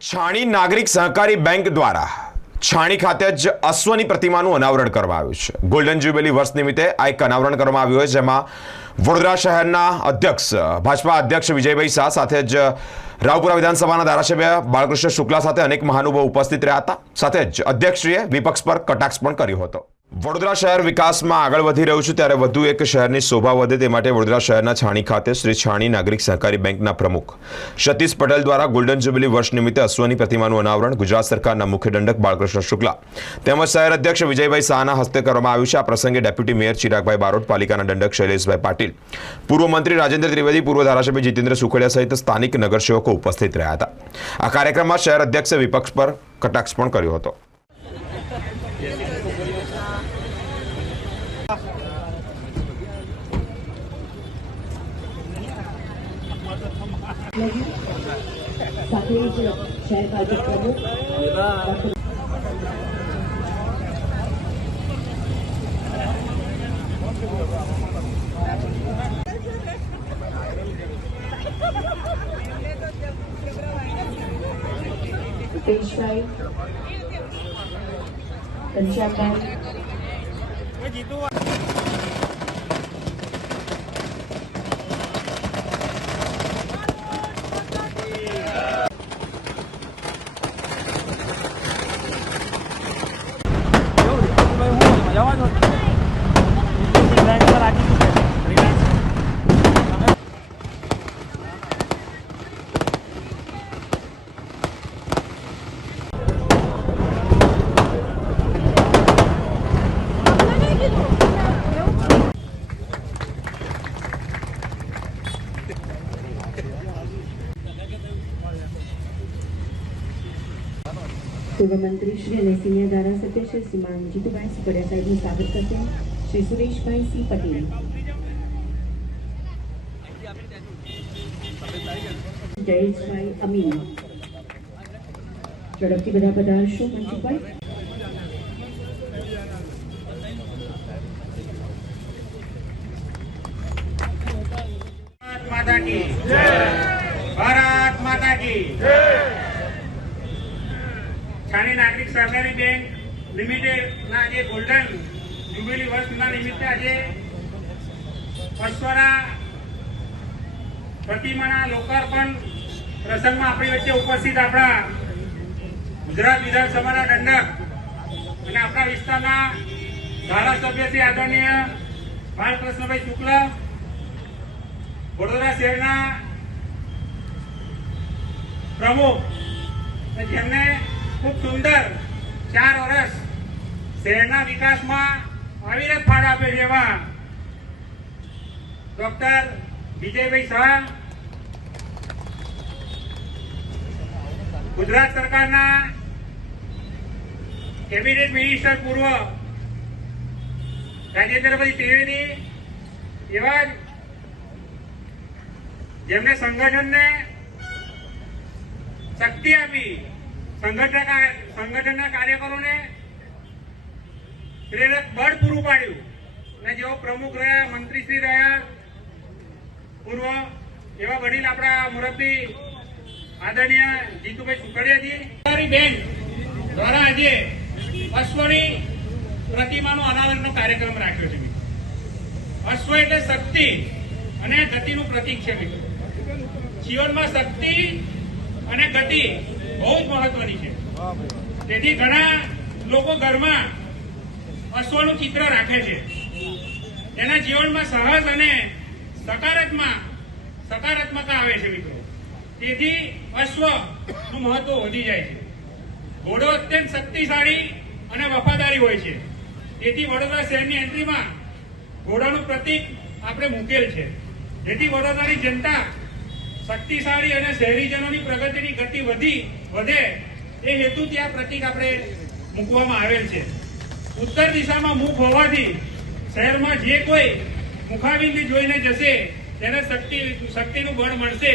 છાણી નાગરિક સહકારી બેંક દ્વારા છાણી ખાતે જ અશ્વની પ્રતિમાનું અનાવરણ કરવામાં આવ્યું છે. ગોલ્ડન જ્યુબિલી વર્ષ નિમિત્તે આ એક અનાવરણ કરવામાં આવ્યું હોય જેમાં વડોદરા શહેરના અધ્યક્ષ ભાજપા અધ્યક્ષ વિજયભાઈ શાહ સાથે જ રાવપુરા વિધાનસભાના ધારાસભ્ય બાળકૃષ્ણ શુક્લા સાથે અનેક મહાનુભાવો ઉપસ્થિત રહ્યા હતા. સાથે જ અધ્યક્ષશ્રીએ વિપક્ષ પર કટાક્ષ પણ કર્યો હતો. વડોદરા શહેર વિકાસમાં આગળ વધી રહ્યું છે ત્યારે વધુ એક શહેરની શોભા વધે તે માટે વડોદરા શહેરના છાણી ખાતે શ્રી છાણી નાગરિક સહકારી બેંકના પ્રમુખ સતીશ પટેલ દ્વારા ગોલ્ડન જ્યુબિલી વર્ષ નિમિત્તે અશ્વની પ્રતિમાનું અનાવરણ ગુજરાત સરકારના મુખ્ય દંડક બાળકૃષ્ણ શુક્લા તેમજ શહેર અધ્યક્ષ વિજયભાઈ શાહના હસ્તે કરવામાં આવ્યું છે. આ પ્રસંગે ડેપ્યુટી મેયર ચિરાગભાઈ બારોટ, પાલિકાના દંડક શૈલેષભાઈ પાટીલ, પૂર્વ મંત્રી રાજેન્દ્ર ત્રિવેદી, પૂર્વ ધારાસભ્ય જીતેન્દ્ર સુખડિયા સહિત સ્થાનિક નગરસેવકો ઉપસ્થિત રહ્યા હતા. આ કાર્યક્રમમાં શહેર અધ્યક્ષે વિપક્ષ પર કટાક્ષ પણ કર્યો હતો. સાથે જ શહેર ભાજપ પ્રમુખ રૂપેશભાઈ, ઘનશ્યામભાઈ, પૂર્વ મંત્રી શ્રી અને સિનિયર ધારાસભ્ય શ્રી શ્રીમાન જીતુભાઈ સુખડિયા સાહેબનું સ્વાગત કરશે શ્રી સુરેશભાઈ સી પટેલ, જયેશભાઈ અમીન. ઝડપથી બધા પધારશો મંચ પર. माता की जय, भारत माता की जय. छाणी नागरिक सहकारी बैंक लिमिटेड ना आज गोल्डन ज्युबिली वर्ष निमित्ते आज अश्वना प्रतिमाना लोकार्पण प्रसंग में अपनी वच्चे उपस्थित अपना गुजरात विधानसभा दंडक અને આપણા વિસ્તારના ધારાસભ્ય શ્રી આદરણીય બાળકૃષ્ણભાઈ શુક્લા, વડોદરા શહેરના પ્રમુખ જેમને ખૂબ સુંદર 4 વર્ષ શહેરના વિકાસમાં અવિરત ફાળો આપ્યો છે એવા ડોક્ટર વિજયભાઈ શાહ, ગુજરાત સરકારના કેબિનેટ મિનિસ્ટર પૂર્વ રાજેન્દ્રભાઈ ત્રિવેદી એવા જેમને સંગઠનને શક્તિ આપી સંગઠનના કાર્યકરોને પ્રેરક બળ પૂરું પાડ્યું અને જેઓ પ્રમુખ રહ્યા, મંત્રીશ્રી રહ્યા પૂર્વ એવા વડીલ આપણા મુરબ્બી આદરણીય જીતુભાઈ સુખડિયાજી બેંક દ્વારા આજે અશ્વની પ્રતિમાનો અનાવરણનો કાર્યક્રમ રાખ્યો છે. અશ્વ એટલે શક્તિ અને ગતિનું પ્રતીક છે મિત્રો. જીવનમાં શક્તિ અને ગતિ બહુ જ મહત્વની છે. તેથી ઘણા લોકો ઘરમાં અશ્વનું ચિત્ર રાખે છે. એના જીવનમાં સાહસ અને સકારાત્મકતા આવે છે મિત્રો. તેથી અશ્વનું મહત્વ વધી જાય છે. ઘોડો અત્યંત શક્તિશાળી અને વફાદારી હોય છે. તેથી વડોદરા શહેરની એન્ટ્રીમાં ઘોડાનું પ્રતીક આપણે મૂકેલ છે. જેથી વડોદરાની જનતા શક્તિશાળી અને શહેરીજનોની પ્રગતિની ગતિ વધે એ હેતુથી આ પ્રતીક આપણે મૂકવામાં આવેલ છે. ઉત્તર દિશામાં મુખ હોવાથી શહેરમાં જે કોઈ મુખાબિંદી જોઈને જશે તેને શક્તિનું બળ મળશે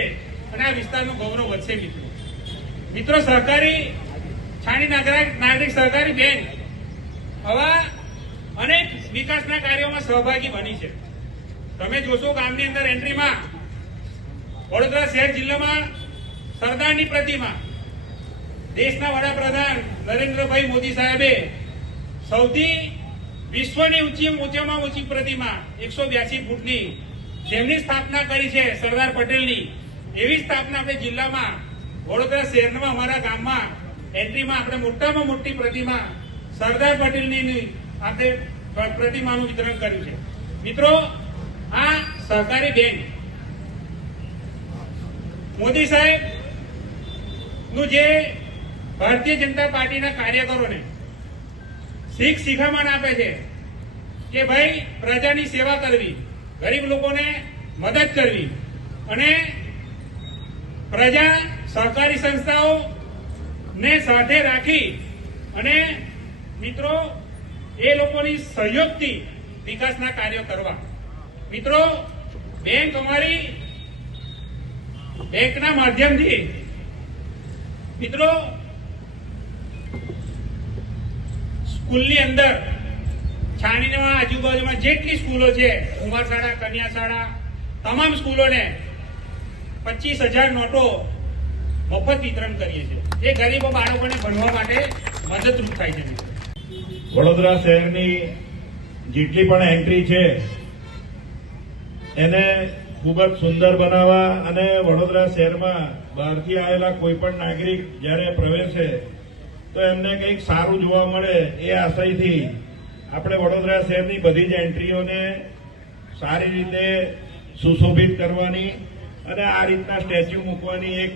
અને આ વિસ્તારનું ગૌરવ વધશે મિત્રો. મિત્રો, સહકારી છાણી નાગરિક સહકારી બેંક આવા અનેક વિકાસના કાર્યોમાં સહભાગી બની છે. તમે જોશો ગામની અંદર એન્ટ્રીમાં વડોદરા શહેર જિલ્લામાં સરદારની પ્રતિમા દેશના વડાપ્રધાન નરેન્દ્રભાઈ મોદી સાહેબે સૌથી વિશ્વની ઊંચામાં ઊંચી પ્રતિમા 182 ફૂટની જેમની સ્થાપના કરી છે સરદાર પટેલની, એવી સ્થાપના આપણે જિલ્લામાં વડોદરા શહેરમાં અમારા ગામમાં એન્ટ્રીમાં આપણે મોટામાં મોટી પ્રતિમા સરદાર પટેલની આપણે પ્રતિમાનું વિતરણ કર્યું છે. મિત્રો, આ સહકારી બેંક મોદી સાહેબ નું જે ભારતીય જનતા પાર્ટીના કાર્યકરોને શિખામણ આપે છે કે ભાઈ પ્રજાની સેવા કરવી, ગરીબ લોકોને મદદ કરવી અને પ્રજા સહકારી સંસ્થાઓ ને સાથે રાખી અને મિત્રો એ લોકોની સહયોગથી વિકાસના કાર્યો કરવા. મિત્રો, બેંક અમારી બેંકના માધ્યમથી મિત્રો સ્કૂલની અંદર છાણીના આજુબાજુમાં જેટલી સ્કૂલો છે, કુમાર શાળા, કન્યા શાળા, તમામ સ્કૂલોને 25,000 નોટો મફત વિતરણ કરીએ છીએ. એ ગરીબો બાળકોને ભણવા માટે મદદરૂપ થાય છે. વડોદરા શહેરની જેટલી પણ એન્ટ્રી છે એને ખૂબ જ સુંદર બનાવવા અને વડોદરા શહેરમાં બહારથી આવેલા કોઈ પણ નાગરિક જ્યારે પ્રવેશે તો એમને કંઈક સારું જોવા મળે એ આશયથી આપણે વડોદરા શહેરની બધી જ એન્ટ્રીઓને સારી રીતે સુશોભિત કરવાની અને આ રીતના સ્ટેચ્યુ મૂકવાની એક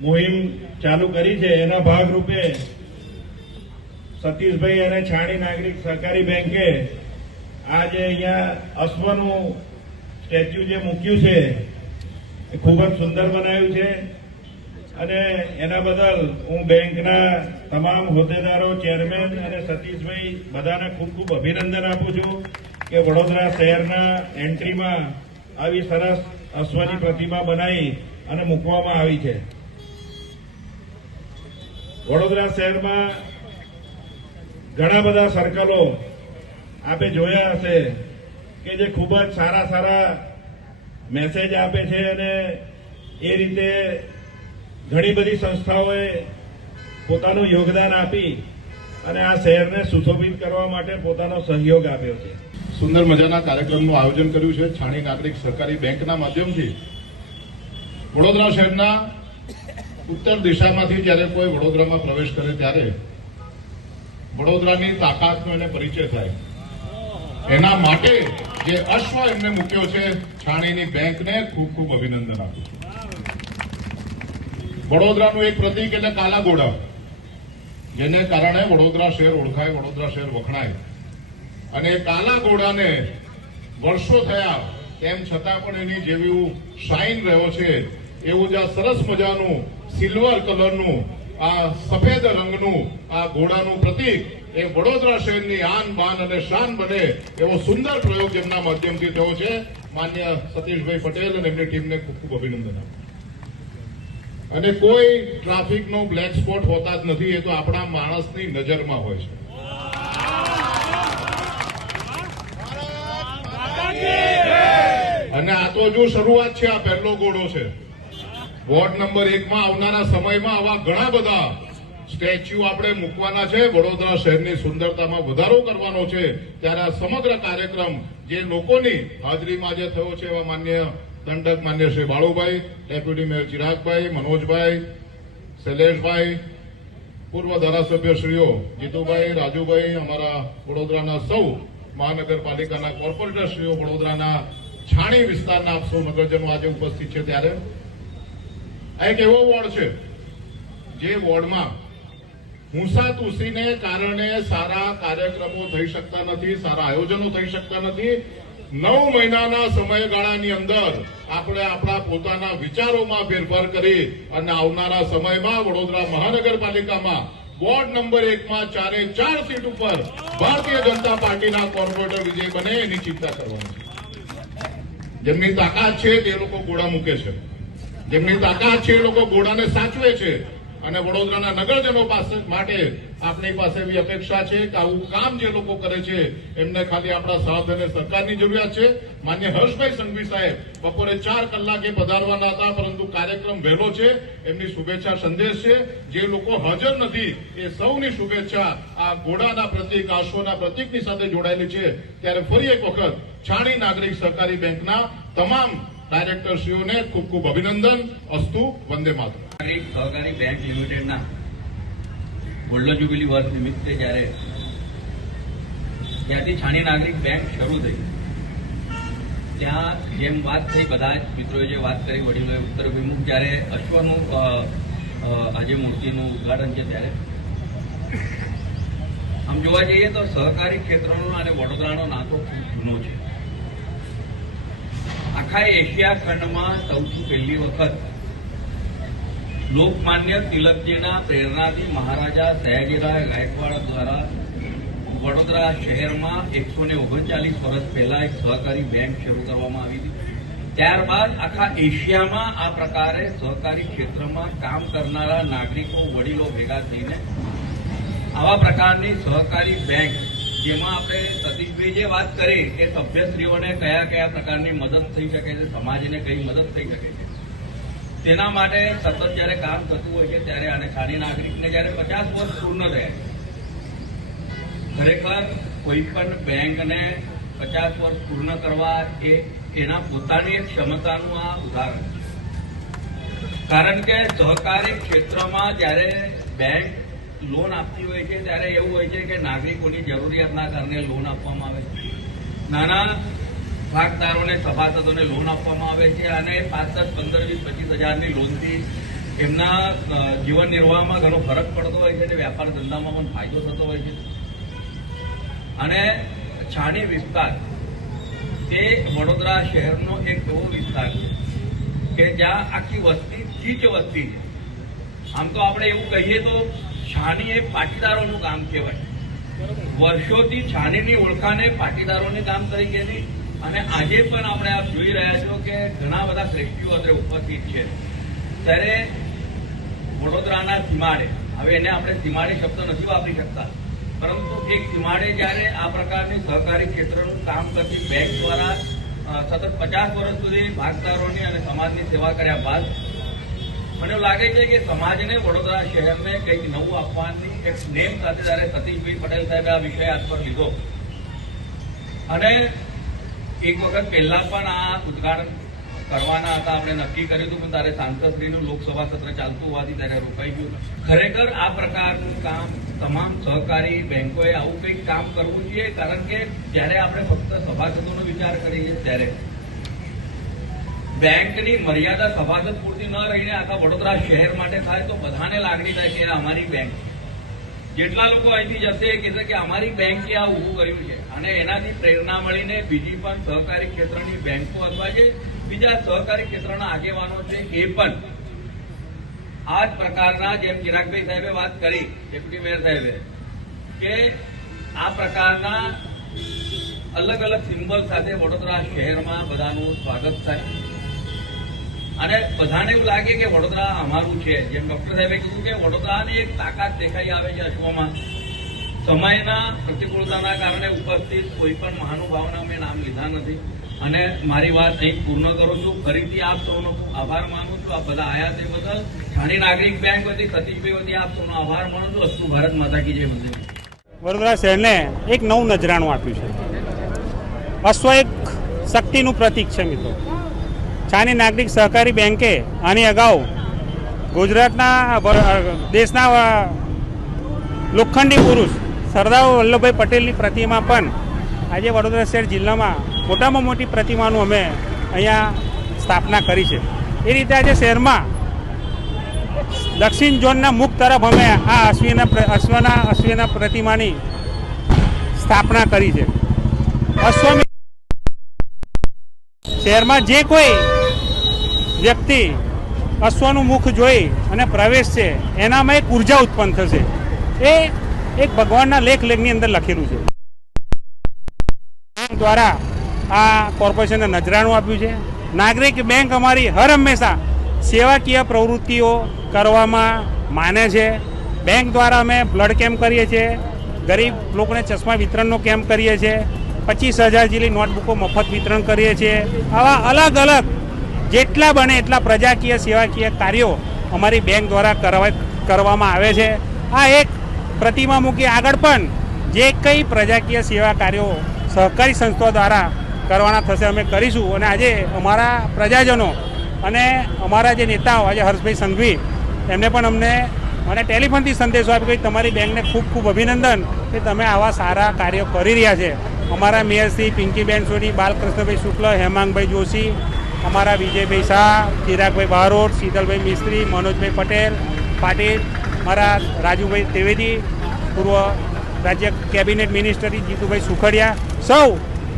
મુહિમ ચાલુ કરી છે. એના ભાગરૂપે સતીશભાઈ અને છાણી નાગરિક સહકારી બેંકે આજે અહીંયા અશ્વનું સ્ટેચ્યુ જે મૂક્યું છે એ ખૂબ જ સુંદર બનાવ્યું છે અને એના બદલ હું બેંકના તમામ હોદ્દેદારો, ચેરમેન અને સતીશભાઈ બધાને ખૂબ ખૂબ અભિનંદન આપું છું કે વડોદરા શહેરના એન્ટ્રીમાં આવી સરસ અશ્વની પ્રતિમા બનાવી અને મૂકવામાં આવી છે. વડોદરા શહેરમાં ઘણા બધા સર્કલો આપે જોયા હશે કે જે ખૂબ જ સારા મેસેજ આપે છે અને એ રીતે ઘણી બધી સંસ્થાઓએ પોતાનું યોગદાન આપી અને આ શહેરને સુશોભિત કરવા માટે પોતાનો સહયોગ આપ્યો છે. સુંદર મજાના કાર્યક્રમનું આયોજન કર્યું છે છાણી નાગરિક સહકારી બેંકના માધ્યમથી. વડોદરા શહેરના ઉત્તર દિશામાંથી જ્યારે કોઈ વડોદરામાં પ્રવેશ કરે ત્યારે વડોદરાની તાકાતનો એને પરિચય થાય. એના માટે જે અશ્વ એમને મૂક્યો છે છાણીની બેંકને ખૂબ ખૂબ અભિનંદન આપું છું. વડોદરાનું એક પ્રતીક એટલે કાલા ઘોડા, જેને કારણે વડોદરા શહેર ઓળખાય, વડોદરા શહેર વખણાય. અને કાલા ઘોડાને વર્ષો થયા તેમ છતાં પણ એની જેવું શાઇન રહ્યો છે એવું જ આ સરસ મજાનું સિલ્વર કલરનું આ સફેદ રંગનું આ ઘોડાનું પ્રતીક એ વડોદરા શહેરની આન બાન અને શાન બને એવો સુંદર પ્રયોગ જેમના માધ્યમથી થયો છે. માન્ય સતીશભાઈ પટેલ અને એમની ટીમને ખૂબ ખૂબ અભિનંદન આપું. અને કોઈ ટ્રાફિકનો બ્લેક સ્પોટ હોતા જ નથી, એ તો આપણા માણસની નજરમાં હોય છે. અને આ તો જો શરૂઆત છે, આ પહેલો ઘોડો છે. વોર્ડ નંબર 1 માં આવનારા સમયમાં આવા ઘણા બધા સ્ટેચ્યુ આપણે મૂકવાના છે. વડોદરા શહેરની સુંદરતામાં વધારો કરવાનો છે. ત્યારે આ સમગ્ર કાર્યક્રમ જે લોકોની હાજરીમાં જે થયો છે એવા માન્ય દંડક માન્ય શ્રી બાળુભાઈ, ડેપ્યુટી મેયર ચિરાગભાઈ, મનોજભાઈ, શૈલેષભાઈ, પૂર્વ ધારાસભ્યશ્રીઓ જીતુભાઈ, રાજુભાઈ, અમારા વડોદરાના સૌ મહાનગરપાલિકાના કોર્પોરેટરશ્રીઓ, વડોદરાના છાણી વિસ્તારના આપ સૌ નગરજનો આજે ઉપસ્થિત છે. ત્યારે આ એક એવો વોર્ડ છે જે વોર્ડમાં હુંસાતુસીને કારણે સારા કાર્યક્રમો થઈ શકતા નથી, સારા આયોજનો થઈ શકતા નથી. 9 મહિનાના સમયગાળાની અંદર આપણે આપણા પોતાના વિચારોમાં ફેરફાર કરી અને આવનારા સમયમાં વડોદરા મહાનગરપાલિકામાં વોર્ડ નંબર 1 માં 4 સીટ ઉપર ભારતીય જનતા પાર્ટીના કોર્પોરેટર વિજય બને એની ચિંતા કરવાની છે. જેમની તાકાત છે તે લોકો ઘોડા મૂકે છે, જેમની તાકાત છે એ લોકો ઘોડાને સાચવે છે, અને વડોદરાના નગરજનો પાસે માટે આપણી પાસે એવી અપેક્ષા છે કે આવું કામ જે લોકો કરે છે એમને ખાલી આપણા સાથ અને સરકારની જરૂરિયાત છે. માન્ય હર્ષભાઈ સંઘવી સાહેબ બપોરે 4 કલાકે પધારવાના હતા, પરંતુ કાર્યક્રમ વહેલો છે. એમની શુભેચ્છા સંદેશ છે. જે લોકો હાજર નથી એ સૌની શુભેચ્છા આ ઘોડાના પ્રતીક, આશ્વના પ્રતીકની સાથે જોડાયેલી છે. ત્યારે ફરી એક વખત છાણી નાગરિક સહકારી બેંકના તમામ ડાયરેક્ટરશ્રીઓને ખૂબ ખૂબ અભિનંદન. અસ્તુ. વંદે માતરમ. નાગરિક સહકારી બેંક લિમિટેડના ગોલ્ડન જ્યુબિલી વર્ષ નિમિત્તે ત્યાંથી છાણી નાગરિક બેંક શરૂ થઈ, ત્યાં જેમ વાત થઈ, બધા જ મિત્રોએ જે વાત કરી, વડીલોએ ઉત્તર અભિમુખ, જ્યારે અશ્વનું આજે મૂર્તિનું ઉદઘાટન છે, ત્યારે આમ જોવા જઈએ તો સહકારી ક્ષેત્રનો અને વડોદરાનો નાતો ખૂબ જૂનો છે. આખા એશિયા ખંડમાં સૌથી પહેલી વખત લોકમાન્ય તિલકજીના પ્રેરણાથી મહારાજા સયાજીરાવ ગાયકવાડ દ્વારા વડોદરા શહેરમાં 139 વર્ષ પહેલા એક સહકારી બેંક શરૂ કરવામાં આવી હતી. ત્યારબાદ આખા એશિયામાં આ પ્રકારે સહકારી ક્ષેત્રમાં કામ કરનારા નાગરિકો, વડીલો ભેગા થઈને આવા પ્રકારની સહકારી બેંક, જેમાં આપણે સતીશભાઈ જે વાત કરી કે સભ્યશ્રીઓને કયા કયા પ્રકારની મદદ થઈ શકે છે, સમાજને કઈ મદદ થઈ શકે છે, તેના માટે સતત જયારે કામ થતું હોય છે, ત્યારે અને છાણી નાગરિકને જયારે 50 વર્ષ પૂર્ણ થયા, ખરેખર કોઈ પણ બેંકને 50 વર્ષ પૂર્ણ કરવા એ એના પોતાની એક ક્ષમતાનું આ ઉદાહરણ છે. કારણ કે સહકારી ક્ષેત્રમાં જયારે બેંક લોન આપતી હોય છે, ત્યારે એવું હોય છે કે નાગરિકોની જરૂરિયાતના કારણે લોન આપવામાં આવે છે. નાના ભાગદારોને, સભાસદોને લોન આપવામાં આવે છે અને 5, 10, 15, 20, 25 હજારની લોનથી એમના જીવન નિર્વાહમાં ઘણો ફરક પડતો હોય છે અને વ્યાપાર ધંધામાં પણ ફાયદો થતો હોય છે. અને છાણી વિસ્તાર તે વડોદરા શહેરનો એક એવો વિસ્તાર છે કે જ્યાં આખી વસ્તી ગીચ વસ્તી છે. આમ તો આપણે એવું કહીએ તો છાણી એ પાટીદારોનું કામ કહેવાય. વર્ષોથી છાણીની ઓળખાને પાટીદારોને કામ તરીકેની, અને આજે પણ આપણે આપ જોઈ રહ્યા છો કે ઘણા બધા શ્રેષ્ઠીઓ અત્યારે ઉપસ્થિત છે. ત્યારે વડોદરાના સીમાડે, હવે એને આપણે સીમાડે શબ્દ નથી વાપરી શકતા, પરંતુ એક સીમાડે જયારે આ પ્રકારની સહકારી ક્ષેત્રનું કામ કરતી બેંક દ્વારા સતત 50 વર્ષ સુધી ભાગદારોની અને સમાજની સેવા કર્યા બાદ મને એવું લાગે છે કે સમાજને, વડોદરા શહેરને કંઈક નવું આપવાની એક નેમ સાથે જયારે સતીશભાઈ પટેલ સાહેબે આ વિષય હાથ પર લીધો, અને એક વખત પહેલા પણ આ ઉદઘાટન કરવાના હતા, આપણે નક્કી કર્યું હતું, પણ ત્યારે સાંસદશ્રીનું લોકસભા સત્ર ચાલતું હોવાથી ત્યારે રોકાઈ ગયું. ખરેખર આ પ્રકારનું કામ તમામ સહકારી બેંકોએ આવું કંઈક કામ કરવું જોઈએ. કારણ કે જ્યારે આપણે ફક્ત સભાસદોનો વિચાર કરીએ, ત્યારે બેંકની મર્યાદા સભાસદ પૂરતી ન રહીને આખા વડોદરા શહેર માટે થાય તો બધાને લાગણી થાય કે અમારી બેંક. જેટલા લોકો અહીંથી જશે એ કહેશે કે અમારી બેંકે આ ઉભું કર્યું છે, અને એનાથી પ્રેરણા મળીને બીજી પણ સહકારી ક્ષેત્રની બેંકો અથવા જે બીજા સહકારી ક્ષેત્રના આગેવાનો છે એ પણ આ જ પ્રકારના, જેમ ચિરાગભાઈ સાહેબે વાત કરી, ડેપ્યુટી મેયર સાહેબે, કે આ પ્રકારના અલગ અલગ સિમ્બલ સાથે વડોદરા શહેરમાં બધાનું સ્વાગત થાય અને બધાને એવું લાગે કે વડોદરા અમારું છે. જેમ ડોક્ટર સાહેબે કીધું કે વડોદરાની એક તાકાત દેખાઈ આવે છે અશ્વમાં. સમયના પ્રતિકૂળતાના કારણે ઉપસ્થિત કોઈ પણ મહાનુભાવના મેં નામ લીધા નથી, અને મારી વાત અહીં પૂર્ણ કરું છું. ફરીથી આપ સૌનો આભાર માનું છું. આ બધા આયા તે બદલ છાણી નાગરિક બેંક વતી, સતીશભાઈ વતી આપ સૌનો આભાર માનું છું. અસ્તુ ભારત માતા કી જય. મંદિર વડોદરા શહેરને એક નવું નજરાણું આપ્યું છે. અશ્વ એક શક્તિનું પ્રતીક છે મિત્રો. છાણી નાગરિક સહકારી બેંકે આની અગાઉ ગુજરાતના, દેશના લોખંડી પુરુષ સરદાર વલ્લભભાઈ પટેલની પ્રતિમા પણ આજે વડોદરા શહેર જિલ્લામાં મોટામાં મોટી પ્રતિમાનું અમે અહીંયા સ્થાપના કરી છે. એ રીતે આજે શહેરમાં દક્ષિણ ઝોનના મુખ તરફ અમે આ અશ્વના પ્રતિમાની સ્થાપના કરી છે. શહેરમાં જે કોઈ વ્યક્તિ અશ્વનું મુખ જોઈ અને પ્રવેશ છે, એનામાં એક ઉર્જા ઉત્પન્ન થશે. એ એક ભગવાનના લેખની અંદર લખેલું છે. દ્વારા આ કોર્પોરેશનને નજરાણું આપ્યું છે. નાગરિક બેંક અમારી હર હંમેશા સેવાકીય પ્રવૃત્તિઓ કરવામાં માને છે. બેંક દ્વારા અમે બ્લડ કેમ્પ કરીએ છીએ, ગરીબ લોકોને ચશ્મા વિતરણનો કેમ્પ કરીએ છીએ, 25,000 જેટલી નોટબુકો મફત વિતરણ કરીએ છીએ. આવા અલગ અલગ જેટલા બને એટલા પ્રજાકીય સેવાકીય કાર્યો અમારી બેંક દ્વારા કરવામાં આવે છે. આ એક પ્રતિમા મૂકી આગળ પણ જે કંઈ પ્રજાકીય સેવા કાર્યો સહકારી સંસ્થાઓ દ્વારા કરવાના થશે અમે કરીશું. અને આજે અમારા પ્રજાજનો અને અમારા જે નેતાઓ આજે હર્ષભાઈ સંઘવી એમને પણ મને ટેલિફોનથી સંદેશો આપ્યો કે તમારી બેંકને ખૂબ ખૂબ અભિનંદન કે તમે આવા સારા કાર્યો કરી રહ્યા છે. અમારા મેયરશ્રી પિંકીબેન સોની, બાલકૃષ્ણભાઈ શુક્લ, હેમાંગભાઈ જોશી, અમારા વિજયભાઈ શાહ, ચિરાગભાઈ બારોટ, શીતલભાઈ મિસ્ત્રી, મનોજભાઈ પટેલ પાટીલ, મારા રાજુભાઈ ત્રિવેદી, પૂર્વ રાજ્ય કેબિનેટ મિનિસ્ટર જીતુભાઈ સુખડિયા, સૌ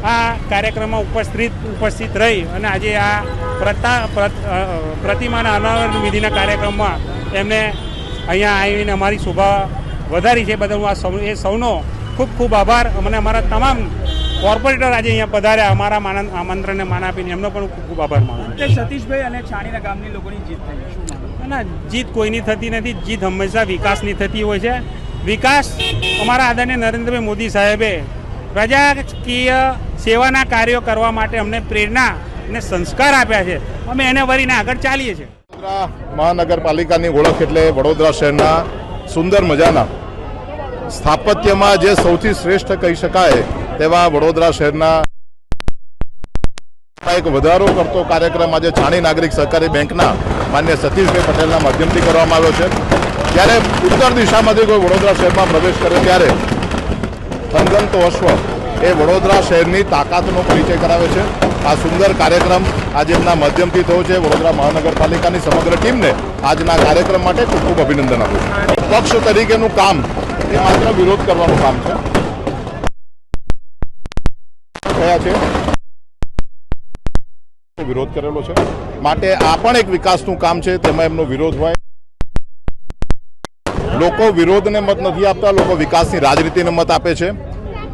આ કાર્યક્રમમાં ઉપસ્થિત રહી અને આજે આ પ્રતિમાના અનાવરણ વિધિના કાર્યક્રમમાં એમને અહીંયા આવીને અમારી શોભા વધારી છે. બદલ હું એ સૌનો ખૂબ ખૂબ આભાર. મને અમારા તમામ કોર્પોરેટર આજે અહીંયા પધાર્યા, અમારા આમંત્રણને માન આપીને એમનો પણ ખૂબ ખૂબ આભાર માનું છું. સતીશભાઈ અને છાણીના ગામની લોકોની જીત થઈ, શું માનો? ના, જીત કોઈની થતી નથી. જીત હંમેશા વિકાસની થતી હોય છે. વિકાસ અમારા આદરણીય નરેન્દ્રભાઈ મોદી સાહેબે પ્રજાકીય સેવાના કાર્યો કરવા માટે અમને પ્રેરણા અને સંસ્કાર આપ્યા છે. અમે એને વરીને આગળ ચાલીએ છીએ. વડોદરા મહાનગરપાલિકાની ઓળખ એટલે વડોદરા શહેરના સુંદર મજાના સ્થાપત્યમાં જે સૌથી શ્રેષ્ઠ કહી શકાય તેવા વડોદરા શહેરના એક વધારો કરતો કાર્યક્રમ આજે છાણી નાગરિક સહકારી બેંકના માન્ય સતીશભાઈ પટેલના માધ્યમથી કરવામાં આવ્યો છે. જ્યારે ઉત્તર દિશામાંથી કોઈ વડોદરા શહેરમાં પ્રવેશ કરે ત્યારે થનગનતો અશ્વ એ વડોદરા શહેરની તાકાતનો પરિચય કરાવે છે. આ સુંદર કાર્યક્રમ આજે એમના માધ્યમથી થયો છે. વડોદરા મહાનગરપાલિકાની સમગ્ર ટીમને આજના કાર્યક્રમ માટે ખૂબ ખૂબ અભિનંદન આપું છું. પક્ષ તરીકેનું કામ એ માત્ર વિરોધ કરવાનું કામ છે. કયા છે વિરોધ કરેલો છે માટે આ પણ એક વિકાસનું કામ છે, તેમાં એમનો વિરોધ હોય. લોકો વિરોધને મત નથી આપતા, લોકો વિકાસની રાજનીતિને મત આપે છે.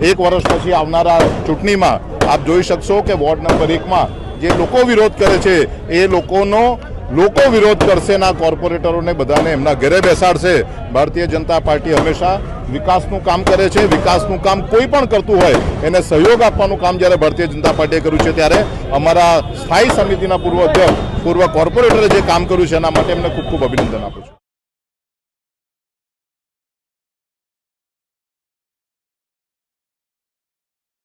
1 વર્ષ પછી આવનારા ચૂંટણીમાં આપ જોઈ શકશો કે વોર્ડ નંબર 1માં જે લોકો વિરોધ કરે છે એ લોકો વિરોધ કરશે ના કોર્પોરેટરોને બધાને એમના ઘરે બેસાડશે. ભારતીય જનતા પાર્ટી હંમેશા વિકાસનું કામ કરે છે. વિકાસનું કામ કોઈ પણ કરતું હોય એને સહયોગ આપવાનું કામ જ્યારે ભારતીય જનતા પાર્ટીએ કર્યું છે ત્યારે અમારા સ્થાયી સમિતિના પૂર્વ અધ્યક્ષ, પૂર્વ કોર્પોરેટરે જે કામ કર્યું છે એના માટે એમને ખૂબ ખૂબ અભિનંદન આપું છું.